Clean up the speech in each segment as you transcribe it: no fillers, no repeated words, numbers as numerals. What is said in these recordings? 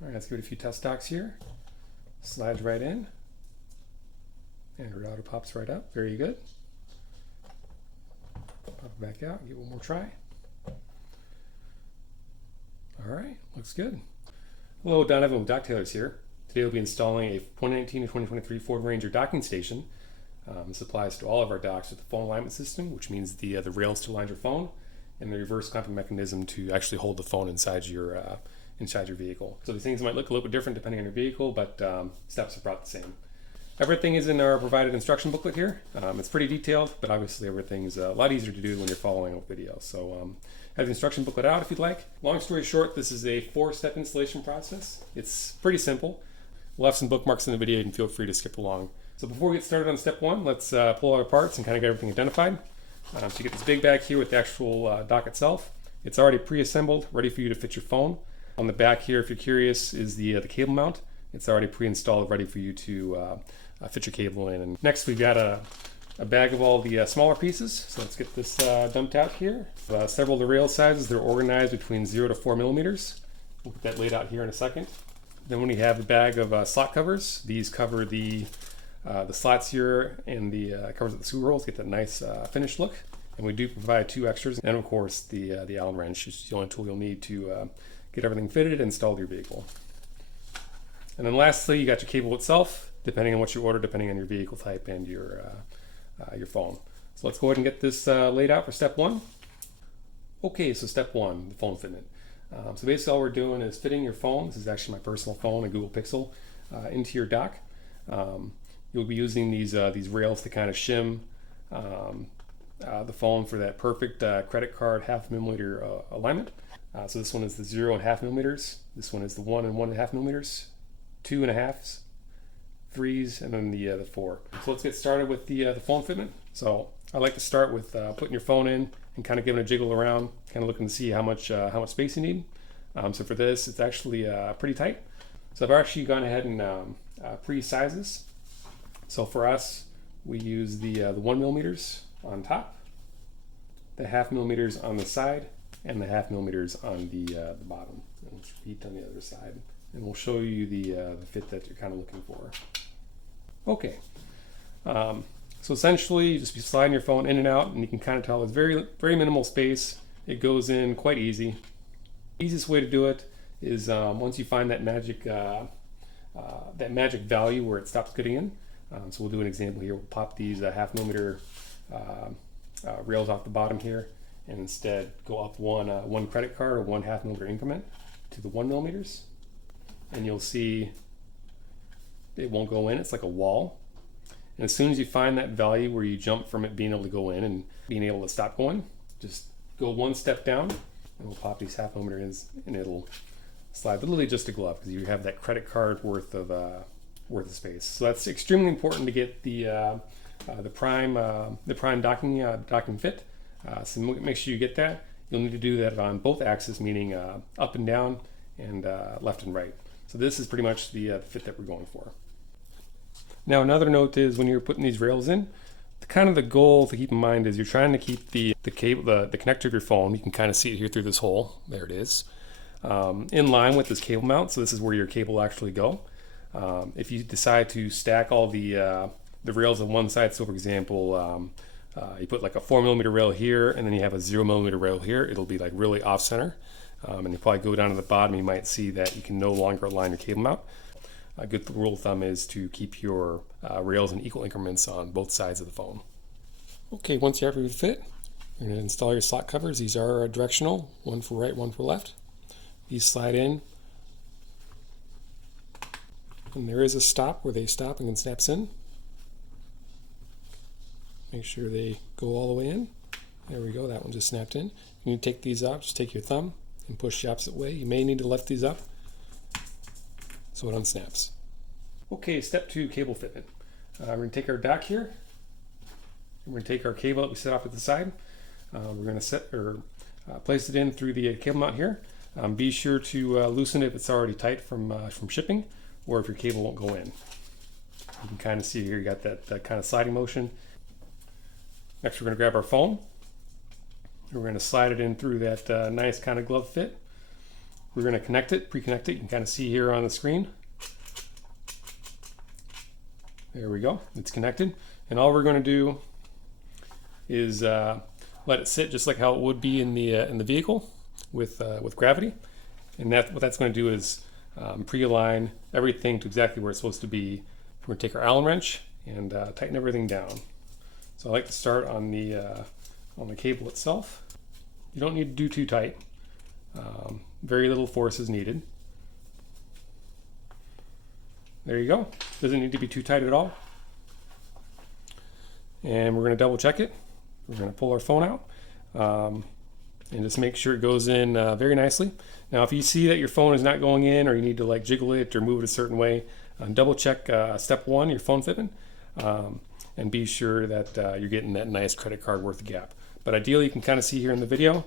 All right, let's give it a few test docks here. Slides right in. And router pops right up. Very good. Pop it back out. Give it one more try. All right, looks good. Hello, Don Evan with DockTailors here. Today we'll be installing a 2019 to 2023 Ford Ranger docking station. This applies to all of our docks with the phone alignment system, which means the rails to align your phone, and the reverse clamping mechanism to actually hold the phone inside your vehicle. So these things might look a little bit different depending on your vehicle, but steps are about the same. Everything is in our provided instruction booklet here. It's pretty detailed, but obviously everything's a lot easier to do when you're following a video. So have the instruction booklet out if you'd like. Long story short, this is a 4-step installation process. It's pretty simple. We'll have some bookmarks in the video. You can feel free to skip along. So before we get started on step 1, let's pull out our parts and kind of get everything identified. So you get this big bag here with the actual dock itself. It's already pre-assembled, ready for you to fit your phone. On the back here, if you're curious, is the cable mount. It's already pre-installed, ready for you to fit your cable in. And next, we've got a bag of all the smaller pieces. So let's get this dumped out here. Several of the rail sizes, they're organized between 0 to 4 millimeters. We'll get that laid out here in a second. Then when you have a bag of slot covers, these cover the slots here and the covers of the screw rolls, get that nice finished look. And we do provide 2 extras, and of course the Allen wrench is the only tool you'll need to get everything fitted and installed to your vehicle. And then lastly, you got your cable itself, depending on what you order, depending on your vehicle type and your phone. So let's go ahead and get this laid out for step 1. Okay, so step 1, the phone fitment. So basically all we're doing is fitting your phone. This is actually my personal phone, a Google Pixel, into your dock. You'll be using these rails to kind of shim the phone for that perfect credit card 0.5 millimeter alignment. So this one is the 0 1/2 millimeters. This one is the 1 and 1/2 millimeters, 2 1/2s, 3s, and then the 4. So let's get started with the phone fitment. So I like to start with putting your phone in and kind of giving a jiggle around, kind of looking to see how much space you need. So for this, it's actually pretty tight. So I've actually gone ahead and pre-sizes. So for us, we use the 1 millimeters on top, the 0.5 millimeters on the side, and the 0.5 millimeters on the bottom. And let's repeat on the other side, and we'll show you the fit that you're kind of looking for. Okay, so essentially you just be sliding your phone in and out, and you can kind of tell it's very minimal space. It goes in quite easy. Easiest way to do it is once you find that magic value where it stops getting in. So we'll do an example here. We'll pop these 0.5 millimeter rails off the bottom here, and instead go up one credit card or 1/2 millimeter increment to the 1 millimeters, and you'll see it won't go in. It's like a wall. And as soon as you find that value where you jump from it being able to go in and being able to stop going, just go one step down, and we'll pop these 0.5 millimeter ins, and it'll slide literally just a glove because you have that credit card worth of space. So that's extremely important to get the prime docking fit. So make sure you get that. You'll need to do that on both axes, meaning up and down and left and right. So this is pretty much the fit that we're going for. Now another note is when you're putting these rails in, the goal to keep in mind is you're trying to keep the cable, the connector of your phone. You can kind of see it here through this hole. There it is. In line with this cable mount. So this is where your cable will actually go. If you decide to stack all the rails on one side, so for example, you put like a 4 millimeter rail here, and then you have a 0 millimeter rail here, it'll be like really off center. And you probably go down to the bottom, you might see that you can no longer align your cable mount. A good rule of thumb is to keep your rails in equal increments on both sides of the phone. Okay, once you're happy with the fit, you're going to install your slot covers. These are directional, one for right, one for left. These slide in, and there is a stop where they stop and then snaps in. Make sure they go all the way in. There we go, that one just snapped in. You need to take these out, just take your thumb and push the opposite way. You may need to lift these up so it unsnaps. Okay, step 2, cable fitment. We're going to take our dock here. We're going to take our cable that we set off at the side. We're going to place it in through the cable mount here. Be sure to loosen it if it's already tight from shipping, or if your cable won't go in. You can kind of see here you got that kind of sliding motion. Next, we're going to grab our phone. We're going to slide it in through that nice kind of glove fit. we're going to connect it, pre-connect it. You can kind of see here on the screen. There we go. It's connected. And all we're going to do is let it sit just like how it would be in the vehicle with gravity. And what that's going to do is pre-align everything to exactly where it's supposed to be. We're going to take our Allen wrench and tighten everything down. So I like to start on the cable itself. You don't need to do too tight. Very little force is needed. There you go. Doesn't need to be too tight at all. And we're going to double check it. We're going to pull our phone out and just make sure it goes in very nicely. Now, if you see that your phone is not going in, or you need to like jiggle it or move it a certain way, double check step 1, your phone fitment, and be sure that you're getting that nice credit card worth of gap. But ideally, you can kind of see here in the video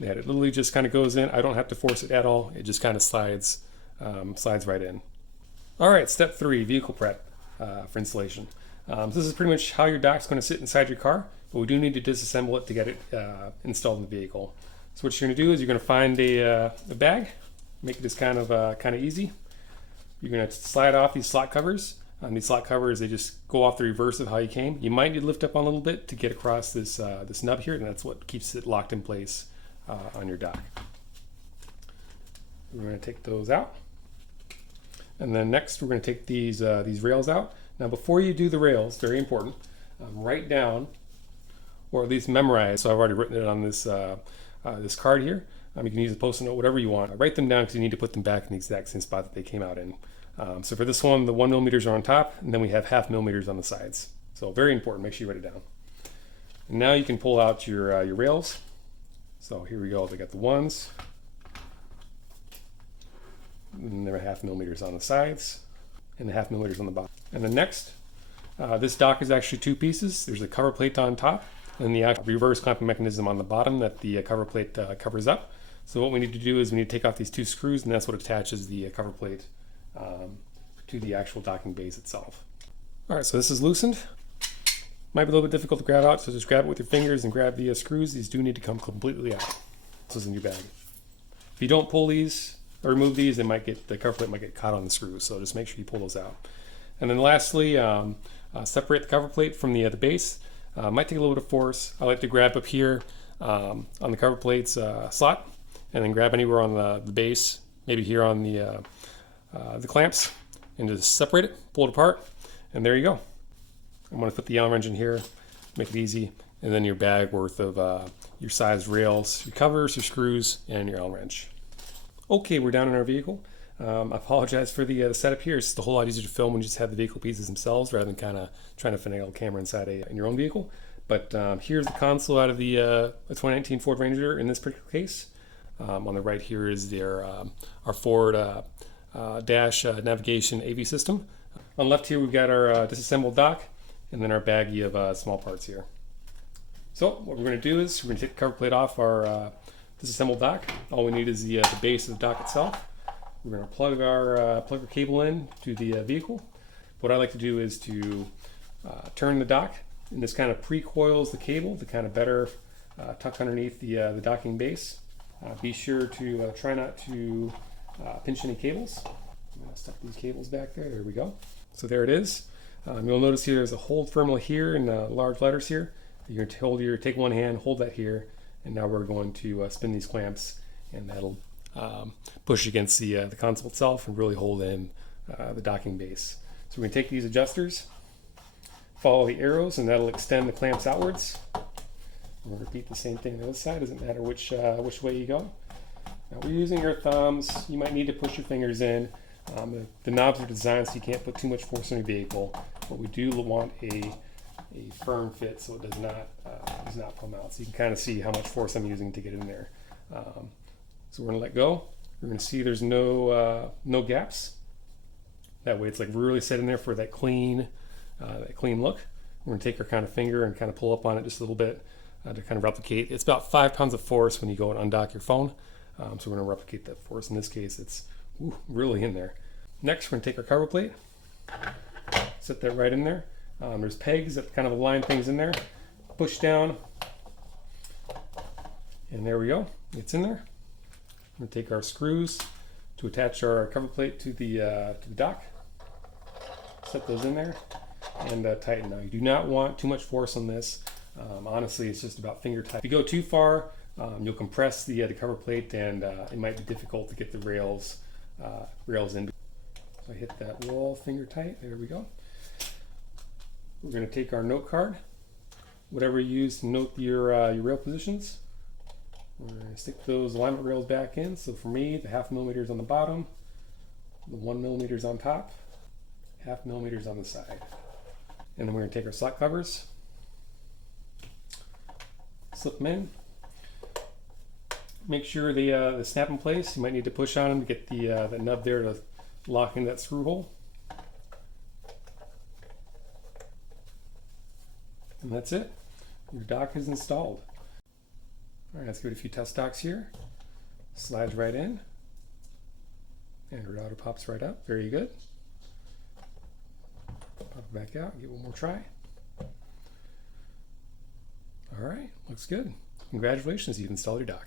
that it literally just kind of goes in. I don't have to force it at all. It just kind of slides right in. All right, step 3, vehicle prep for installation. This is pretty much how your dock's going to sit inside your car, but we do need to disassemble it to get it installed in the vehicle. So what you're going to do is you're going to find a bag, make this kind of easy. You're going to slide off these slot covers. These slot covers, they just go off the reverse of how you came. You might need to lift up on a little bit to get across this nub here, and that's what keeps it locked in place on your dock. We're going to take those out. And then next we're going to take these rails out. Now before you do the rails, very important, write down, or at least memorize. So I've already written it on this this card here. You can use a post-it note, whatever you want. Write them down because you need to put them back in the exact same spot that they came out in. So for this one, the 1 millimeters are on top, and then we have 0.5 millimeters on the sides. So very important, make sure you write it down. And now you can pull out your rails. So here we go, they got the ones. And there are 0.5 millimeters on the sides, and the 0.5 millimeters on the bottom. And then next, this dock is actually 2 pieces. There's a cover plate on top, and the reverse clamping mechanism on the bottom that the cover plate covers up. So what we need to do is we need to take off these 2 screws, and that's what attaches the cover plate to the actual docking base itself. All right, so this is loosened. Might be a little bit difficult to grab out, so just grab it with your fingers and grab the screws. These do need to come completely out. This is in your bag. If you don't pull these or remove these, the cover plate might get caught on the screws, so just make sure you pull those out. And then lastly, separate the cover plate from the base. Might take a little bit of force. I like to grab up here on the cover plate's slot, and then grab anywhere on the base, maybe here on the clamps, and just separate it, pull it apart, and there you go. I'm going to put the Allen wrench in here, make it easy, and then your bag worth of your sized rails, your covers, your screws, and your Allen wrench. Okay, we're down in our vehicle. I apologize for the setup here. It's just a whole lot easier to film when you just have the vehicle pieces themselves rather than kind of trying to finagle a camera inside in your own vehicle. But here's the console out of the 2019 Ford Ranger in this particular case. On the right here is our Ford dash navigation AV system. On the left here we've got our disassembled dock, and then our baggie of small parts here. So what we're going to do is we're going to take the cover plate off our disassembled dock. All we need is the base of the dock itself. We're going to plug our cable in to the vehicle. What I like to do is to turn the dock, and this kind of pre-coils the cable to kind of better tuck underneath the docking base. Be sure to try not to pinch any cables. I'm going to stuff these cables back there. There we go. So there it is. You'll notice here there's a hold firmly here in large letters here. You're going to take one hand, hold that here, and now we're going to spin these clamps, and that'll push against the console itself and really hold in the docking base. So we're going to take these adjusters, follow the arrows, and that'll extend the clamps outwards. We'll repeat the same thing on the other side. Doesn't matter which way you go. Now we're using your thumbs. You might need to push your fingers in. The knobs are designed so you can't put too much force on your vehicle, but we do want a firm fit so it does not come out. So you can kind of see how much force I'm using to get in there. So we're going to let go. We're going to see there's no gaps. That way it's like really set in there for that clean look. We're going to take our kind of finger and kind of pull up on it just a little bit to kind of replicate. It's about 5 pounds of force when you go and undock your phone. So we're going to replicate that force. In this case, it's really in there. Next, we're going to take our cover plate, set that right in there. There's pegs that kind of align things in there. Push down, and there we go. It's in there. We're going to take our screws, to attach our cover plate to the dock. Set those in there and tighten. Now you do not want too much force on this. Honestly, it's just about finger tight. If you go too far, you'll compress the cover plate, and it might be difficult to get the rails in. So I hit that roll finger tight. There we go. We're going to take our note card, whatever you use to note your rail positions. We're going to stick those alignment rails back in. So for me, the 0.5 millimeters on the bottom, the 1 millimeters on top, 0.5 millimeters on the side. And then we're going to take our slot covers, slip them in. Make sure they snap in place. You might need to push on them to get the nub there to lock into that screw hole. And that's it. Your dock is installed. All right, let's give it a few test docks here. Slides right in. And router pops right up. Very good. Pop it back out. Give it one more try. All right, looks good. Congratulations, you've installed your dock.